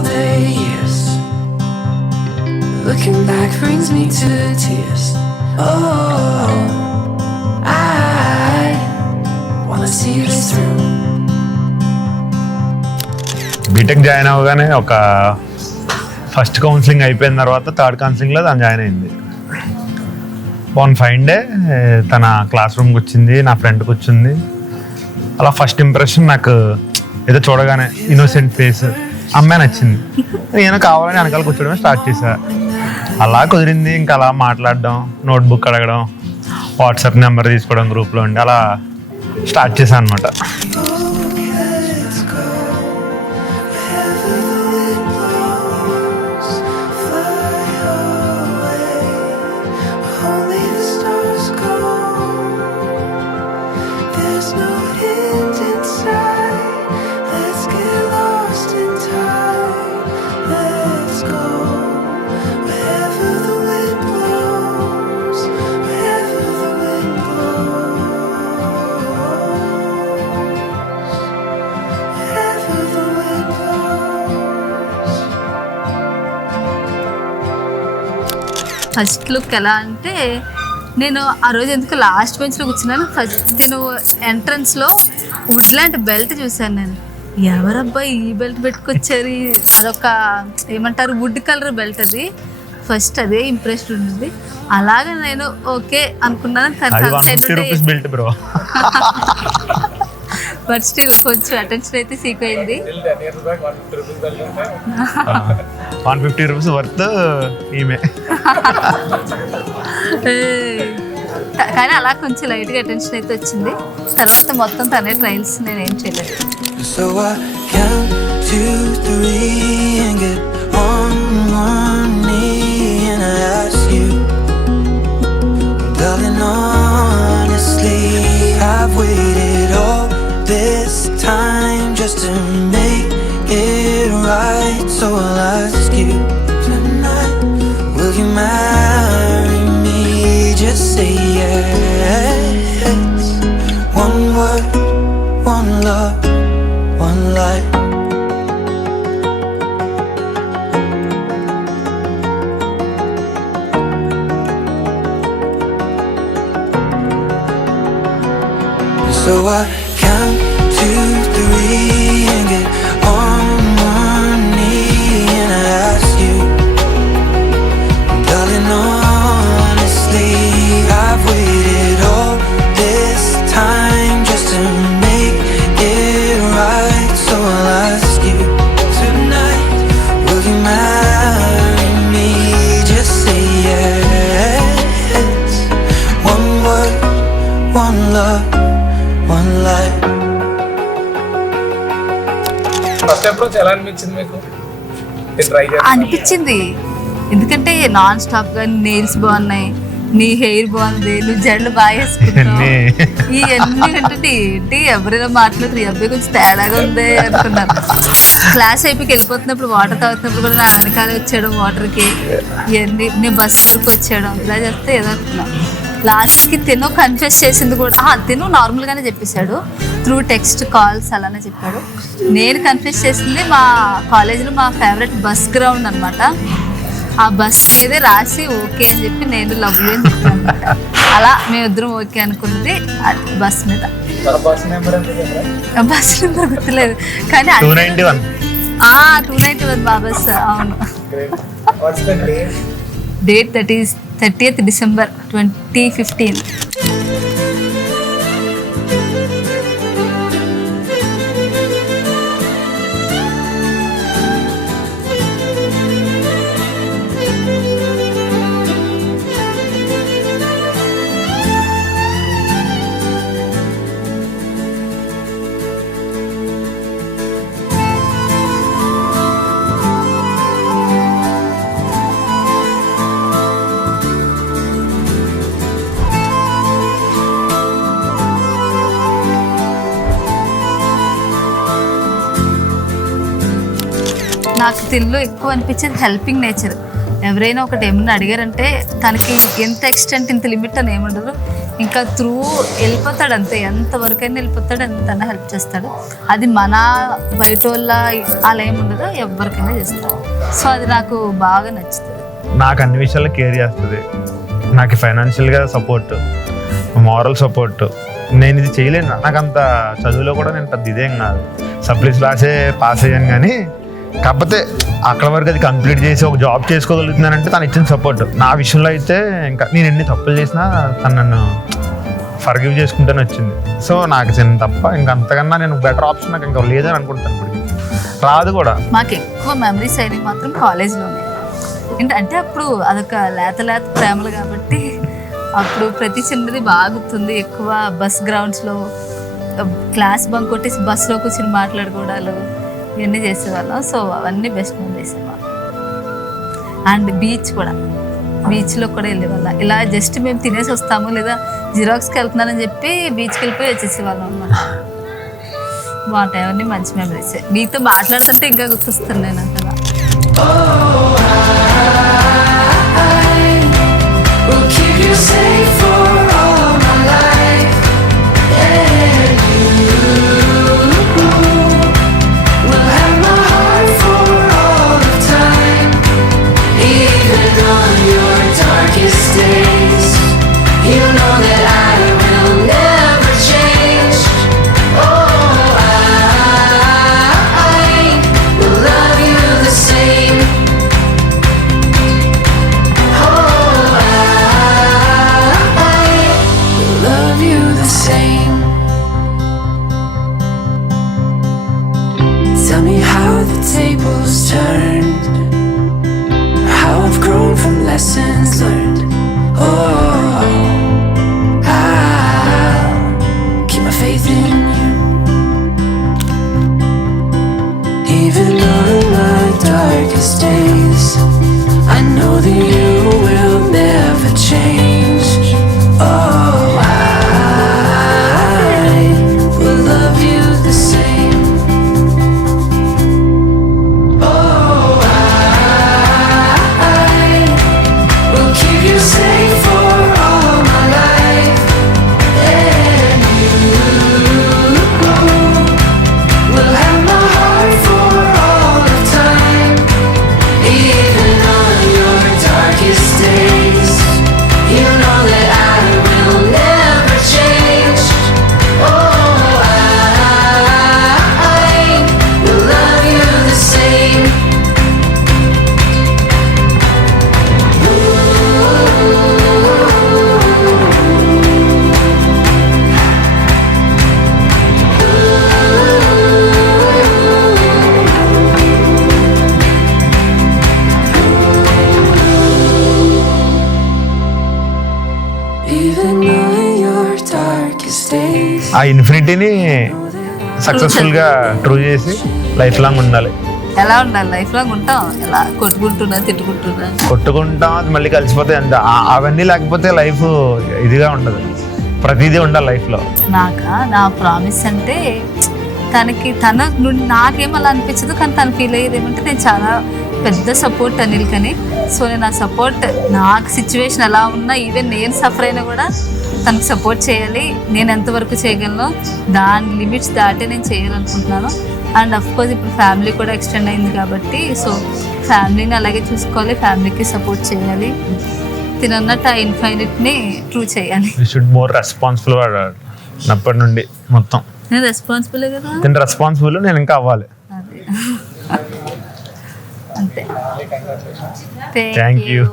all the years. Looking back brings me to tears. Oh, I wanna see this through. B Tech join అవ్వగానే ఒక first counselling అయిపోయిన తర్వాత థర్డ్ కౌన్సిలింగ్లో తను జాయిన్ అయింది. వన్ ఫైన్ డే తన క్లాస్ రూమ్కి వచ్చింది, నా ఫ్రెండ్కి వచ్చింది. అలా ఫస్ట్ ఇంప్రెషన్ నాకు ఏదో చూడగానే ఇన్నోసెంట్ ఫేస్, అమ్మాయి నచ్చింది. నేను కావాలని వెనకాల కూర్చోడమే స్టార్ట్ చేశా. అలా కుదిరింది. ఇంకా అలా మాట్లాడడం, నోట్బుక్ అడగడం, వాట్సాప్ నెంబర్ తీసుకోవడం గ్రూప్లో ఉండి అలా స్టార్ట్ చేశాను అనమాట. ఫస్ట్ లుక్ ఎలా అంటే, నేను ఆ రోజు ఎందుకు లాస్ట్ బెంచ్లో కూర్చున్నాను. ఫస్ట్ నేను ఎంట్రన్స్లో వుడ్లాంటి బెల్ట్ చూశాను. నేను ఎవరబ్బాయి ఈ బెల్ట్ పెట్టుకొచ్చారు, అదొక ఏమంటారు వుడ్ కలర్ బెల్ట్. అది ఫస్ట్ అదే ఇంప్రెషన్ ఉంది. అలాగే నేను ఓకే అనుకున్నాను. బట్ స్టిల్ కొంచెం అటెన్షన్ అయితే సీక్ అయింది. 150 రూపీస్ వర్త్ ఈమె. కానీ అలా కొంచెం లైట్గా అటెన్షన్ అయితే వచ్చింది. తర్వాత మొత్తం తనే ట్రయల్స్ నేనేం చేయలేదు. So I count 2, 3 and get on one knee and I ask you, darling, honestly, I've waited all this time just to make it right. So I'll ask you tonight, will you marry me? Just say yes. One word, one love, one life. So I count 2, 3 and get on one knee and I ask you, darling, honestly, I've waited all this time just to make it right. So I'll ask you tonight, will you marry me? Just say yes. One word, one love, one life. First approach ఎలా అనిపించింది మీకు? అనిపించింది ఎందుకంటే non stop గా నెయిల్స్ బాగున్నాయి, నీ హెయిర్ బాగుంది, నువ్వు జడలు బాగా వేసుకుంటావు, ఇవన్నీ అంటే ఏంటి ఎవరైనా మాట్లాడుతున్నారు, ఈ అబ్బాయి కొంచెం తేడాగా ఉంది అనుకున్నాను. క్లాస్ అయిపోయి వెళ్ళిపోతున్నప్పుడు వాటర్ తాగుతున్నప్పుడు కూడా నా వెనకాల వచ్చాడు వాటర్కి, ఇవన్నీ నేను బస్ వరకు వచ్చాడు ఇలా చెప్తే ఏదో అనుకున్నాను. లాస్ట్కి తిను కన్ఫ్యూస్ చేసింది కూడా, తిను నార్మల్గానే చెప్పేశాడు, త్రూ టెక్స్ట్ కాల్స్ అలానే చెప్పాడు. నేను కన్ఫ్యూస్ చేసింది మా కాలేజీలో మా ఫేవరెట్ బస్ గ్రౌండ్ అనమాట. ఆ బస్ మీదే రాసి ఓకే అని చెప్పి నేను లవ్ యూ అని చెప్పాను అనమాట. అలా మేమిద్దరం ఓకే అనుకున్నది బస్ మీద. బస్ నెంబర్ గుర్తులేదు కానీ 291 మా బస్. అవును. Date that is 30th December 2015. నాకు తిల్లో ఎక్కువ అనిపించేది హెల్పింగ్ నేచర్. ఎవరైనా ఒకటి ఏమన్నా అడిగారంటే తనకి ఎంత ఎక్స్టెంట్ ఇంత లిమిట్ అని ఏముండదు, ఇంకా త్రూ వెళ్ళిపోతాడు అంతే, ఎంతవరకైనా వెళ్ళిపోతాడు, ఎంతైనా హెల్ప్ చేస్తాడు. అది మన బయట వాళ్ళ అలా ఏముండదు, ఎవరికైనా చేస్తాడు. సో అది నాకు బాగా నచ్చుతుంది. నాకు అన్ని విషయాల్లో కేర్ చేస్తుంది. నాకు ఫైనాన్షియల్గా సపోర్ట్, మారల్ సపోర్ట్. నేను ఇది చేయలేను, నాకు అంత చదువులో కూడా నేను పెద్ద ఇదేం కాదు, సప్లీస్ రాసే పాస్ అయ్యాను. కానీ కాకపోతే అక్కడ వరకు అది కంప్లీట్ చేసి ఒక జాబ్ చేసుకోగలుగుతున్నానంటే తను ఇచ్చిన సపోర్ట్. నా విషయంలో అయితే ఇంకా నేను ఎన్ని తప్పులు చేసినా తను నన్ను ఫర్గివ్ చేసుకుంటూనే వచ్చింది. సో నాకు చిన్న తప్ప ఇంకా అంతకన్నా నేను బెటర్ ఆప్షన్ నాకు ఇంకా లేదని అనుకుంటాను. ఇప్పుడు రాదు కూడా. మాకు ఎక్కువ మెమరీస్ అయినవి మాత్రం కాలేజ్లోనే. అంటే అప్పుడు అదొక లేత ప్రేమలు కాబట్టి అప్పుడు ప్రతి చిన్నది బాగా గుర్తుంది. ఎక్కువ బస్ గ్రౌండ్స్లో క్లాస్ బంక్ కొట్టేసి బస్సులో కూర్చొని మాట్లాడుకోవడాలు ఇవన్నీ చేసేవాళ్ళం. సో అవన్నీ బెస్ట్ మెమరీస్ అన్నమాట. అండ్ బీచ్లో కూడా వెళ్ళేవాళ్ళం. ఇలా జస్ట్ మేము తినేసి వస్తాము లేదా జిరాక్స్కి వెళ్తున్నానని చెప్పి బీచ్కి వెళ్ళిపోయి వచ్చేసేవాళ్ళం అన్నమాట. బాగుంటాయి అవన్నీ, మంచి మెమరీస్. మీతో మాట్లాడుతుంటే ఇంకా గుర్తొస్తున్నాయి నాకు అలా. We'll keep you safe for all my life, and you will have my heart for all of time. Even on your darkest days, you know that I will never change. Oh, I will love you the same. Love you the same. Tell me how the tables turned, how I've grown from lessons learned. Oh, I'll keep my faith in you. Even on my darkest days, I know that you will never change. Oh, I will love you the same. Oh, I will keep you safe for all my life, and you will have my heart for all of time. Even on your darkest days, you know that I will never change. Oh, I will love you the same. Even on your darkest days, ఆ ఇన్ఫినిటీని సక్సెస్ఫుల్గా ట్రూ చేసి life long ఉండాలి. ఎలా ఉండాలి? Life long ఉంటాం, ఎలా కొట్టుకుంటున్నా కొట్టుకుంటాం, అది మళ్ళీ కలిసిపోతే అంత అవన్నీ లేకపోతే లైఫ్ ఇదిగా ఉండదు. ప్రతిదీ ఉండాలి లైఫ్లో. నా ప్రామిస్ అంటే తన నుండి నాకేం అలా అనిపించదు, కానీ తను ఫీల్ అయ్యేది ఏమంటే నేను చాలా పెద్ద సపోర్ట్ అనిల్కని. సో నేను ఆ సపోర్ట్, నాకు సిచ్యువేషన్ ఎలా ఉన్నా, ఈవెన్ నేను సఫర్ అయినా కూడా తనకు సపోర్ట్ చేయాలి. నేను ఎంతవరకు చేయగలను దాని లిమిట్స్ దాటే నేను చేయాలనుకుంటున్నాను. అండ్ అఫ్కోర్స్ ఇప్పుడు ఫ్యామిలీ కూడా ఎక్స్టెండ్ అయింది కాబట్టి, సో ఫ్యామిలీని అలాగే చూసుకోవాలి, ఫ్యామిలీకి సపోర్ట్ చేయాలి. తినన్నట్టు ఆ ఇన్ఫైనైట్ని ట్రూ చేయాలి. షుడ్ మోర్ రెస్పాన్సిబుల్ అప్పటి నుండి మొత్తం. నేను రెస్పాన్సిబుల్ కదా, నేను రెస్పాన్సిబుల్, నేను ఇంకా అవ్వాలి. అదే అంతే. Thank you.